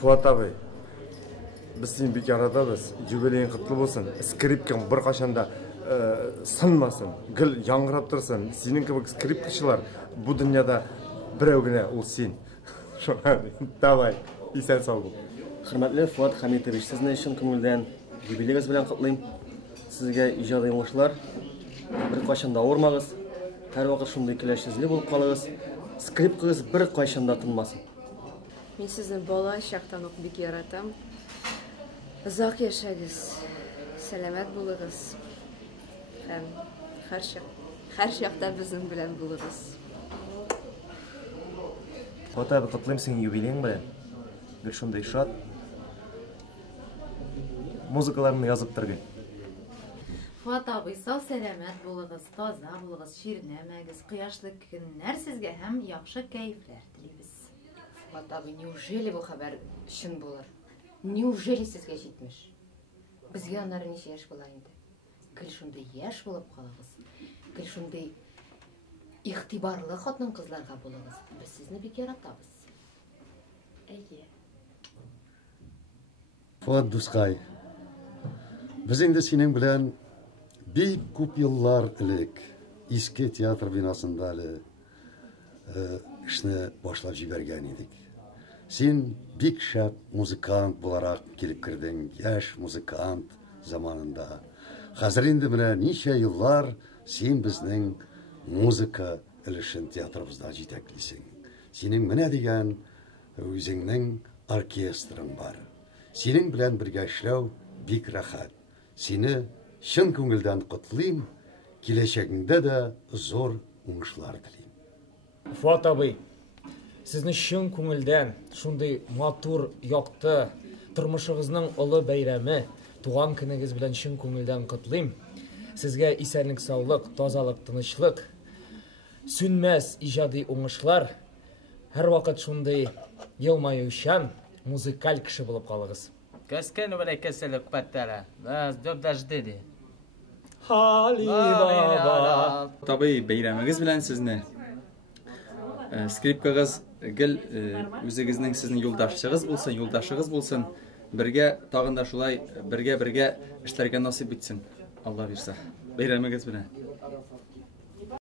Fuat abi, biz seni bir aradabız. Jubileyin kutlu olsun. Skripkan bir kaşanda sınmasın. Gül yangırap dursun. Senin gibi skriptçiler bu dünyada birevgine ol sen. Davay, isen sağ ol. Hürmetli Fuat Hamitoviç, sizni için көңелдән юбилейгез белән котлыйм. Сезгә иҗади уңышлар, бер кайчан да авырмагыз. Һәр вакыт шундый киләчәкле булып калыгыз. Скрипкагыз бер кайчан да тынмасын. Мен сезне бала чактан ук бик яратам. Озак яшәгез, сәламәт булыгыз. Һәм һәр чакта безнең белән булыгыз. Fuat abi, котлыйм сине юбилейң белән. Гел шундый шат. Музыкаларны язып торгый. Fuat abi, sağ selamet bulunuz, taza bulunuz, şirinlemegіз, кыяшлы көннәр сезгә һәм яхшы кәефләр телибез. Fuat abi, неужели bu haber шын булыр? Неужели сезгә җитмеш? Безгә аннары ничә яшь була инде? Гел шундый яшь булып калыгыз. Гел шундый игътибарлы хатын-кызларга булыгыз. Без сезне бик яратабыз. Әйе. Fuat дускай, biz инде синең белән бик күп еллар элек иске театр бинасында әле эшне башлап җибәргән идек. Син бик шәп музыкант буларак килеп кердең, яшь музыкант заманында. Хәзер инде менә ничә еллар син безнең музыка өлешен театрыбызда җитәклисең. Синең менә дигән үзеңнең оркестрың бар. Синең белән бергә эшләү бик рәхәт. Сине чын күңелдән котлыйм, киләчәгеңдә дә зур уңышлар телим. Fuat abi, сезне чын күңелдән шундый матур, якты тормышыгызның олы бәйрәме, туган көнегез белән чын күңелдән котлыйм. Сезгә исәнлек, саулык, тазалык, тынычлык, сүнмәс иҗади уңышлар, һәр вакыт шундый елмаючан, музыкаль кеше булып калыгыз. Кәскән вәлә кәселек пәттәре. Без дөбдә җдеди. Хали баба. Табый бәйрәмегез белән сезне. Скрипкагыз гел үзегезнең сезнең юлдашыгыз булсын, бергә тагын да шулай бергә эшләргә насыйп итсен. Алла бирсә. Бәйрәмегез белән.